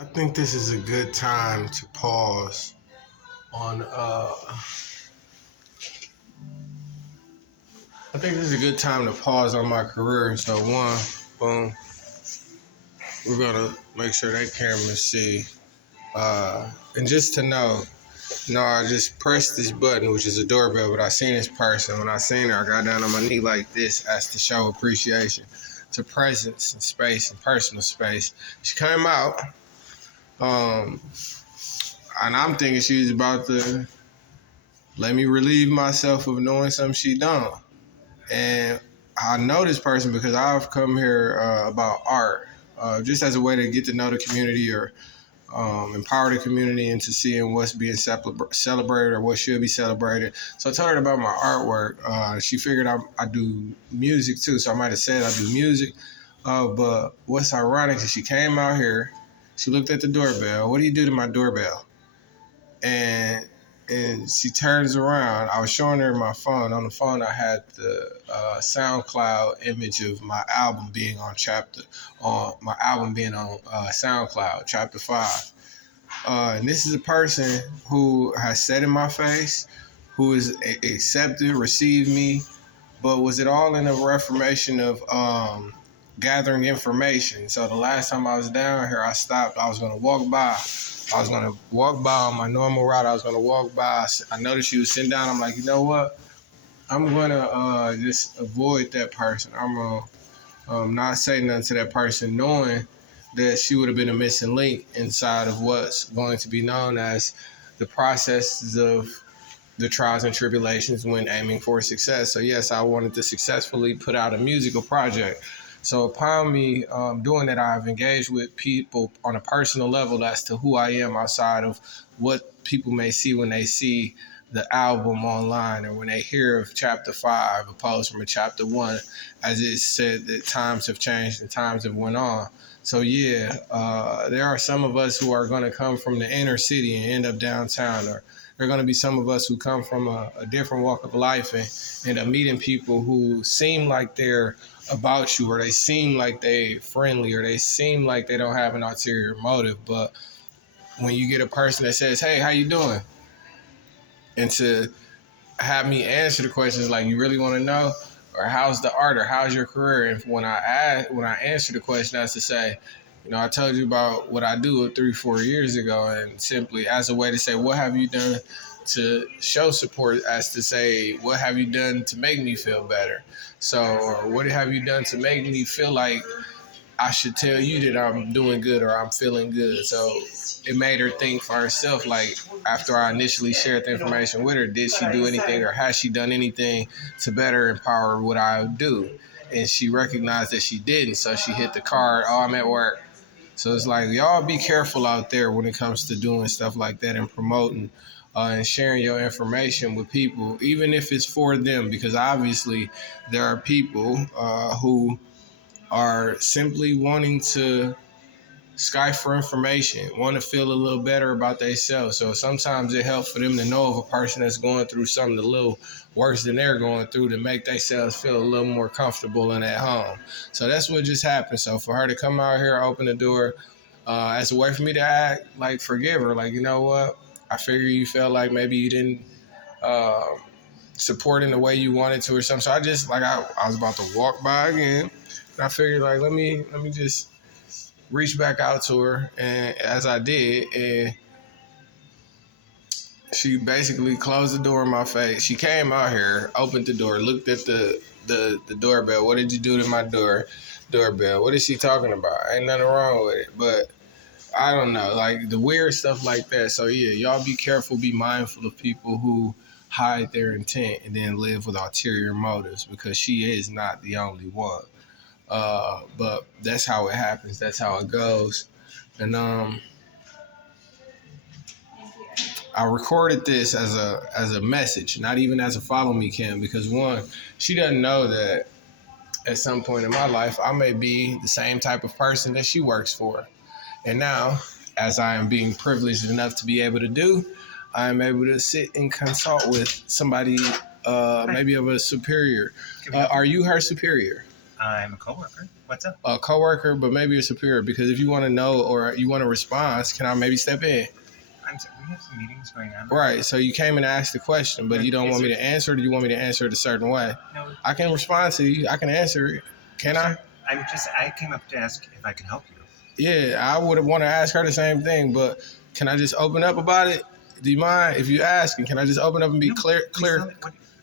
I think this is a good time to pause on I think this is a good time to pause on my career. So one, boom, we're gonna make sure that camera see. And just to know, no, I just pressed this button, which is a doorbell, but I seen this person. When I seen her, I got down on my knee like this as to show appreciation to presence and space and personal space. She came out, um, and I'm thinking she was about to let me relieve myself of knowing something she don't. And I know this person because I've come here about art, just as a way to get to know the community or empower the community into seeing what's being celebrated or what should be celebrated. So I told her about my artwork. She figured I do music too, so I might have said I do music. But what's ironic is she came out here, she looked at the doorbell. What do you do to my doorbell? And she turns around. I was showing her my phone. On the phone, I had the SoundCloud image of my album being on SoundCloud, Chapter 5. And this is a person who has said in my face, who has accepted, received me, but was it all in a reformation of gathering information? So the last time I was down here, I stopped. I was going to walk by. On my normal route. I was going to walk by. I noticed she was sitting down. I'm like, you know what? I'm going to just avoid that person. I'm going to not say nothing to that person, knowing that she would have been a missing link inside of what's going to be known as the processes of the trials and tribulations when aiming for success. So yes, I wanted to successfully put out a musical project. So upon me doing that, I've engaged with people on a personal level as to who I am outside of what people may see when they see the album online or when they hear of Chapter 5 opposed from a Chapter 1, as it said that times have changed and times have went on. So yeah, there are some of us who are going to come from the inner city and end up downtown, or there are going to be some of us who come from a different walk of life and end up meeting people who seem like they're about you, or they seem like they friendly, or they seem like they don't have an ulterior motive. But when you get a person that says, "Hey, how you doing?" and to have me answer the questions like, "You really want to know?" or "How's the art?" or "How's your career?" And when I answer the question, that's to say, I told you about what I do 3-4 years ago, and simply as a way to say, what have you done to show support, as to say, what have you done to make me feel better? So, or what have you done to make me feel like I should tell you that I'm doing good or I'm feeling good? So it made her think for herself, like after I initially shared the information with her, did she do anything or has she done anything to better empower what I do? And she recognized that she didn't. So she hit the card, "Oh, I'm at work." So it's like, y'all be careful out there when it comes to doing stuff like that and promoting and sharing your information with people, even if it's for them, because obviously there are people who are simply wanting to sky for information, want to feel a little better about themselves. So sometimes it helps for them to know of a person that's going through something a little worse than they're going through, to make themselves feel a little more comfortable and at home. So that's what just happened. So for her to come out here, open the door, as a way for me to act like forgive her, like, you know what? I figure you felt like maybe you didn't uh, support in the way you wanted to or something. So I just I was about to walk by again, and I figured like let me just reach back out to her, and as I did, and she basically closed the door in my face. She came out here, opened the door, looked at the doorbell. "What did you do to my doorbell? What is she talking about? Ain't nothing wrong with it." But I don't know, like the weird stuff like that. So yeah, y'all be careful, be mindful of people who hide their intent and then live with ulterior motives, because she is not the only one. But that's how it happens. That's how it goes. And I recorded this as a message, not even as a follow me cam, because one, she doesn't know that at some point in my life I may be the same type of person that she works for. And now, as I am being privileged enough to be able to do, I am able to sit and consult with somebody, maybe of a superior. Are you her superior? I'm a coworker. What's up? A coworker, but maybe a superior. Because if you want to know or you want a response, can I maybe step in? I'm sorry, we have some meetings going on. Right. So you came and asked the question, but you don't want me to answer it, or you want me to answer it a certain way? No. I can respond to you. I can answer it. Can I? I came up to ask if I can help you. Yeah, I would want to ask her the same thing, but can I just open up about it? Do you mind if you ask? And can I just open up and be clear,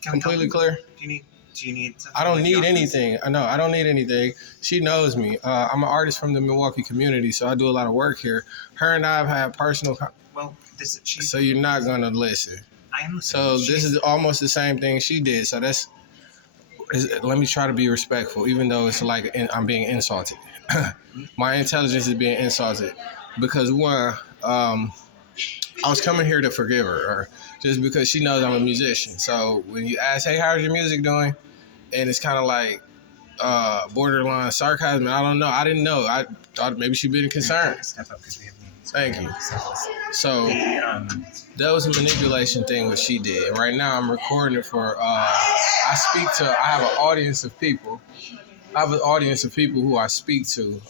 completely clear? Do you need something? I don't need anything. I know I don't need anything. She knows me. I'm an artist from the Milwaukee community, so I do a lot of work here. Her and I have had personal. So you're not gonna listen. I am. So this is almost the same thing she did. So let me try to be respectful, even though it's like I'm being insulted. My intelligence is being insulted because one, I was coming here to forgive her, or just because she knows I'm a musician. So when you ask, "Hey, how's your music doing?" and it's kind of like borderline sarcasm. I don't know. I didn't know. I thought maybe she'd been concerned. Step up because we have meetings. Thank you. So that was a manipulation thing what she did. Right now I'm recording it for. I have an audience of people. I have an audience of people who I speak to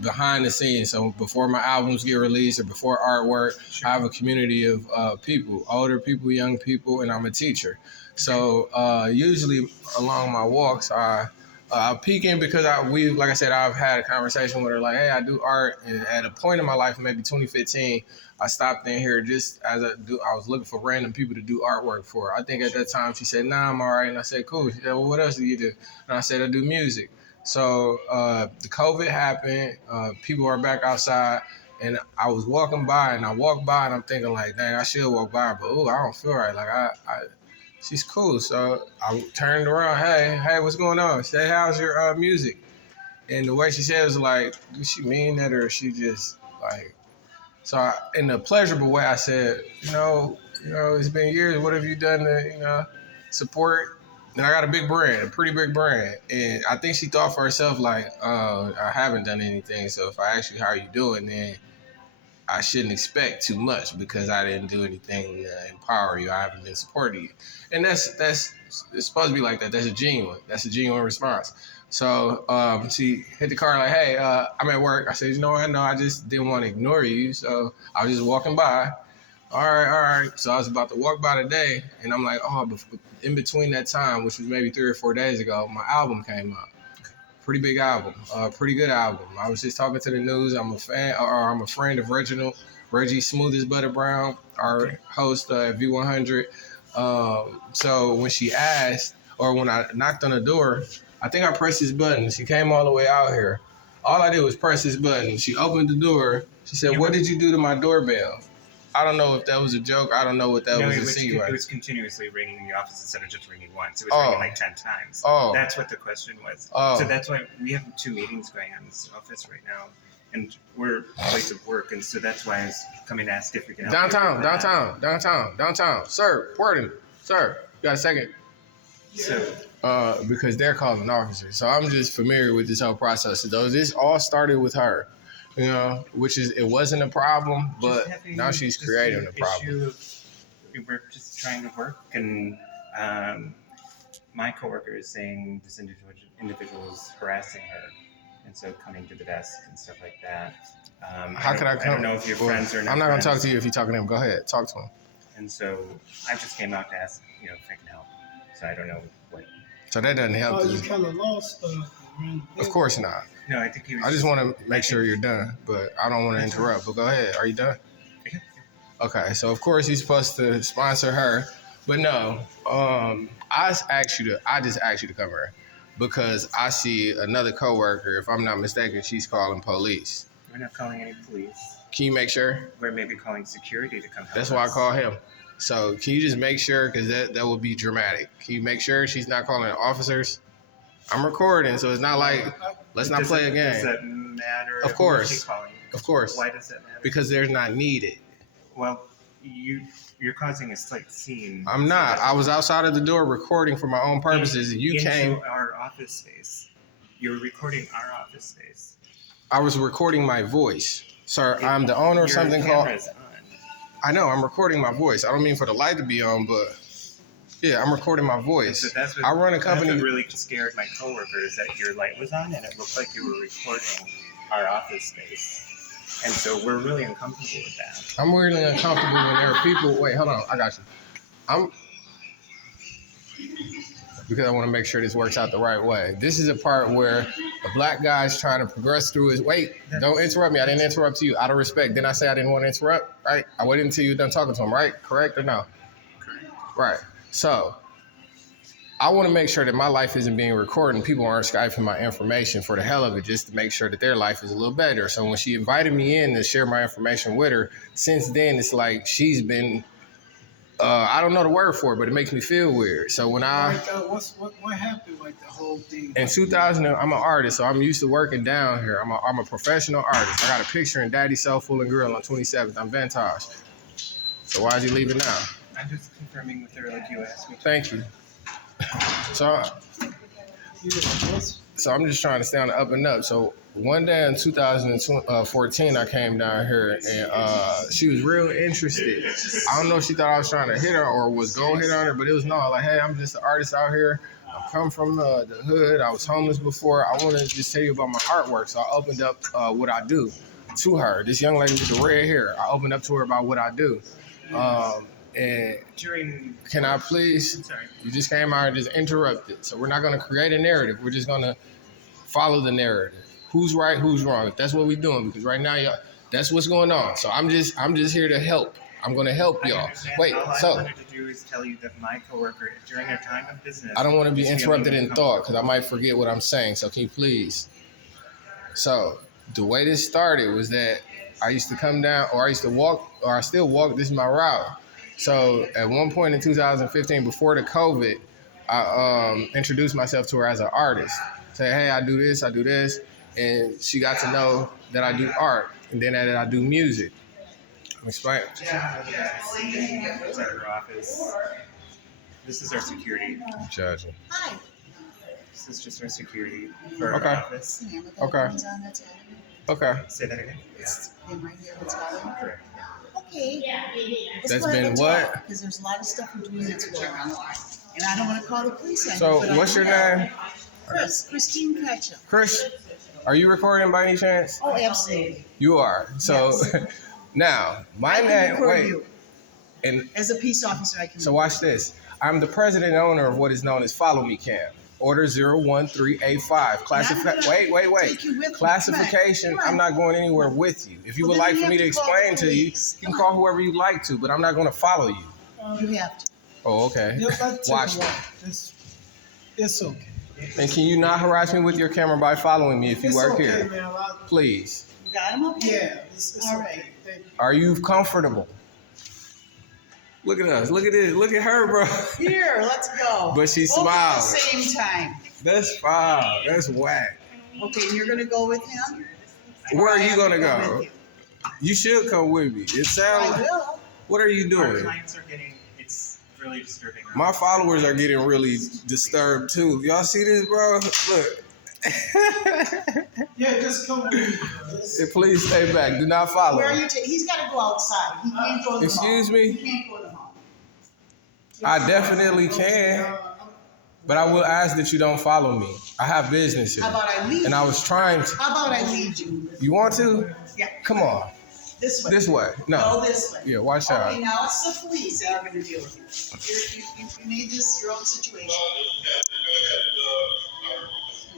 behind the scenes. So before my albums get released or before artwork, I have a community of people, older people, young people, and I'm a teacher. So usually along my walks, I peek in because like I said, I've had a conversation with her like, hey, I do art. And at a point in my life, maybe 2015, I stopped in here just as I was looking for random people to do artwork for. I think at that time she said, nah, I'm all right. And I said, cool. She said, well, what else do you do? And I said, I do music. So the COVID happened. People are back outside. And I was walking by and I walked by and I'm thinking like, dang, I should walk by her, but I don't feel right. Like she's cool. So I turned around, hey, what's going on? She said, how's your music? And the way she said it was like, did she mean that or she just like, so in a pleasurable way, I said, you know, it's been years. What have you done to, support? And I got a big brand, a pretty big brand. And I think she thought for herself like, I haven't done anything. So if I ask you how you doing, then I shouldn't expect too much because I didn't do anything to empower you. I haven't been supporting you. And that's it's supposed to be like that. That's a genuine response. So she hit the car like, hey, I'm at work. I said, you know what? No, I just didn't want to ignore you. So I was just walking by. All right. So I was about to walk by today, and I'm like, in between that time, which was maybe 3 or 4 days ago, my album came out. Pretty big album, pretty good album. I was just talking to the news. I'm a friend of Reggie Smooth as Butter Brown, our host at V100. So when she asked, or when I knocked on the door, I think I pressed this button. She came all the way out here. All I did was press this button. She opened the door. She said, what did you do to my doorbell? I don't know if that was a joke. I don't know what that was insinuating. It was continuously ringing in the office instead of just ringing once. It was ringing like 10 times. That's what the question was. So that's why we have 2 meetings going on in this office right now. And we're a place of work. And so that's why I was coming to ask if we can help. Downtown. Sir, pardon. Sir, you got a second? So, because they're calling officers. So I'm just familiar with this whole process. So this all started with her. Which it wasn't a problem, but now she's creating a problem. We're just trying to work, and my coworker is saying this individual is harassing her, and so coming to the desk and stuff like that. How could I come? I don't know if you're friends or not. I'm not going to talk to you if you're talking to him. Go ahead, talk to him. And so I just came out to ask, if I can help. So I don't know what. So that doesn't help. You kind of lost. Of course not. No, I think he was. I just want to make sure you're done, but I don't want to interrupt. But go ahead. Are you done? Okay. So of course he's supposed to sponsor her, but no. I just asked you to come here because I see another coworker. If I'm not mistaken, she's calling police. We're not calling any police. Can you make sure? We're maybe calling security to come help. That's why I call him. So can you just make sure, because that would be dramatic. Can you make sure she's not calling officers? I'm recording, so it's not like, let's not play a game. Does that matter? Of course. Who's she calling? Of course. Why does that matter? Because they're not needed. Well, you're causing a slight scene. I'm not. I was outside of the door recording for my own purposes, and you came. Into our office space. You're recording our office space. I was recording my voice. Sir, I'm the owner of something called... On. I know, I'm recording my voice. I don't mean for the light to be on, but... Yeah, I'm recording my voice. So that's what, I run a company. That's what really scared my coworkers, that your light was on and it looked like you were recording our office space. And so we're really uncomfortable with that. I'm really uncomfortable when there are people. Wait, hold on. I got you. Because I want to make sure this works out the right way. This is a part where a black guy's trying to progress through his. Wait, don't interrupt me. I didn't interrupt you out of respect. Didn't I say I didn't want to interrupt? Right? I waited until you were done talking to him, right? Correct or no? Correct. Right. So I want to make sure that my life isn't being recorded and people aren't Skyping my information for the hell of it, just to make sure that their life is a little better. So when she invited me in to share my information with her, since then it's like she's been, I don't know the word for it, but it makes me feel weird. So when what happened, like the whole thing? In 2000, I'm an artist, so I'm used to working down here. I'm a professional artist. I got a picture in Daddy's Soul Fool and Grill on 27th. I'm Vantage. So why is he leaving now? I'm just confirming with her like you asked me to. Thank you. So I'm just trying to stay on the up and up. So one day in 2014, I came down here and she was real interested. I don't know if she thought I was trying to hit her or was going to hit on her, but it was no, like, hey, I'm just an artist out here. I come from the hood. I was homeless before. I want to just tell you about my artwork. So I opened up what I do to her. This young lady with the red hair, I opened up to her about what I do. And can I please? Sorry. You just came out and just interrupted. So we're not going to create a narrative. We're just going to follow the narrative. Who's right? Who's wrong? If that's what we're doing, because right now, y'all, that's what's going on. So I'm just here to help. I'm going to help y'all. Wait. All So I wanted to do is tell you that my coworker, during their time of business, I don't want to be interrupted in thought because I might forget what I'm saying. So can you please? So the way this started was that I used to come down, or I used to walk, or I still walk. This is my route. So at one point in 2015, before the COVID, I introduced myself to her as an artist. Say, hey, I do this, and she got to know that I do art, and then that I do music. Explain. It's at her office. This is our security. Judging. Hi. This is just our security for our office. Okay. Okay. Say that again. It's him right here that's got him. Correct. Okay. That's been what? Because there's a lot of stuff we're doing that's wrong. And I don't want to call the police on So you, but what's your name? Christine Ketchum. Chris, are you recording by any chance? Oh, absolutely. You are. So Yes. now, my I can name, record wait. you. And As a peace officer, I can. so watch this. I'm the president and owner of what is known as Follow Me Cam. Order 01385. Wait. Take you with me. Classification. Come on. I'm not going anywhere with you. If you would Well, like then for me you to have to call explain the to you, police. you can Come call whoever you'd like to, but I'm not going to follow you. You have to. Oh, okay. Watch that. It's okay. And can you not harass me with your camera by following me if you It's work okay, here? man. Please. You got him okay? Yeah, it's All okay. right. Thank you. Are you comfortable? Look at us. Look at this. Look at her, bro. Here, let's go. But she Both smiled. at the same time. That's foul. That's whack. Okay, and you're going to go with him? Where are Or I you have going to go go? with you? You should come with me. It sounds. I will. What are you Our doing? clients are getting, it's really disturbing. My followers are getting really disturbed too. Y'all see this, bro? Look. Yeah, just come with me. And please stay back. Do not follow. Where are you taking? He's got to go outside. He can't go to the Excuse mall. me? He can't go to the mall. I definitely can, but I will ask that you don't follow me. I have business here, How about I lead and you? I was trying to. How about I lead you? You want to? Yeah. Come on. This way. This way. Go No. this way. Yeah. Watch Okay, out. now it's the police that are going to deal with you. You made this your own situation.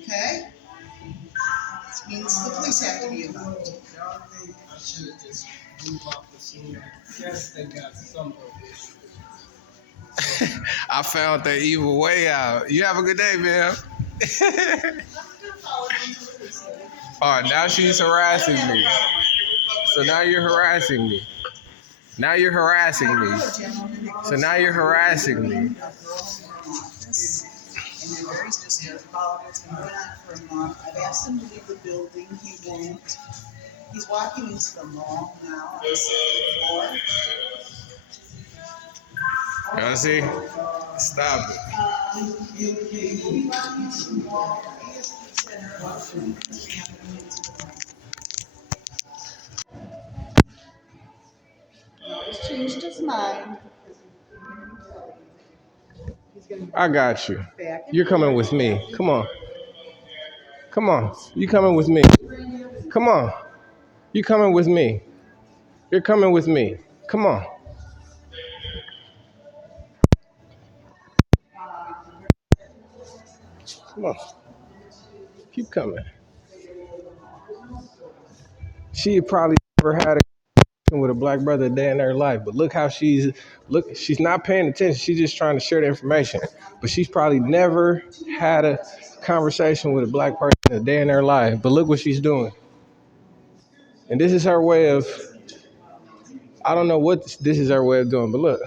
Okay? This means the police have to be involved. Y'all think I should have just moved off the scene? Yes, they got some of it. I found the evil way out. You have a good day, man. Oh, now she's harassing me. So now you're harassing me. Now you're harassing me. So now you're harassing me. And they're very disturbed about what's going on for a month. I've asked him to leave the building. He won't. He's walking into the mall now on the second floor. Y'all see? Stop it. Now he's changed his mind. I got you. You're coming with me. Come on. Come on. You coming with me. Come on. You coming with me. You're coming with me. Come on. Come on. Keep coming. She probably never had a with a black brother a day in her life, but look how she's not paying attention. She's just trying to share the information, but she's probably never had a conversation with a black person a day in her life, but look what she's doing. And this is her way of, I don't know what this is her way of doing, but look.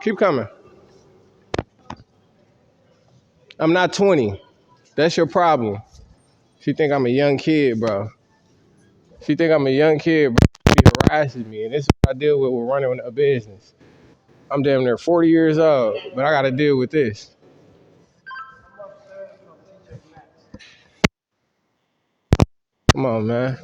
Keep coming. I'm not 20. That's your problem. She think I'm a young kid, bro. She think I'm a young kid, bro. She harasses me, and this is what I deal with running a business. I'm damn near 40 years old, but I got to deal with this. Come on, man.